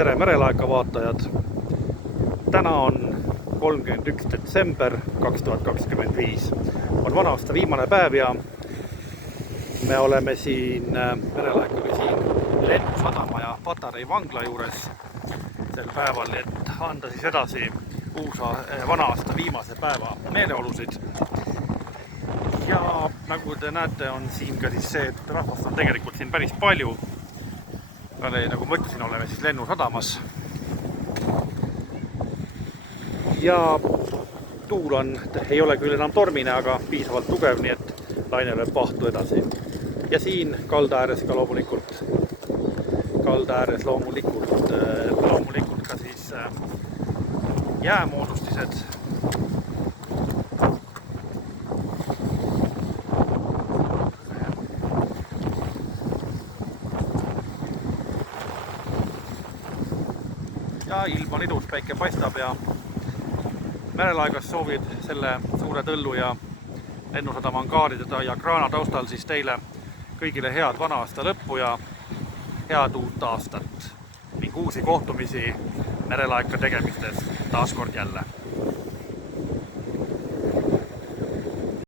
Tere merelaeka vaatajad! Täna on 31. detsember 2025. On vana aasta viimane päev ja me oleme siin merelaekaga siin Lennusadama ja Patarei vangla juures sel päeval, et anda siis edasi vana aasta viimase päeva meeleolusid. Ja nagu te näete, on siin ka siis see, et rahvast on tegelikult siin päris palju. Nagu ma ütlesin, oleme siis Lennusadamas. Ja tuul ei ole küll enam tormine, aga piisavalt tugev, nii et laine lööb vahtu edasi. Ja siin kalda ääres ka loomulikult ka siis jäämoodustised. Ja ilm on ilus, päike paistab ja merelaegas soovid selle suure tõllu ja Lennusadama angaaride ja kraana taustal siis teile kõigile head vana aasta lõppu ja head uut aastat ning uusi kohtumisi merelaeka tegemistes taas kord jälle.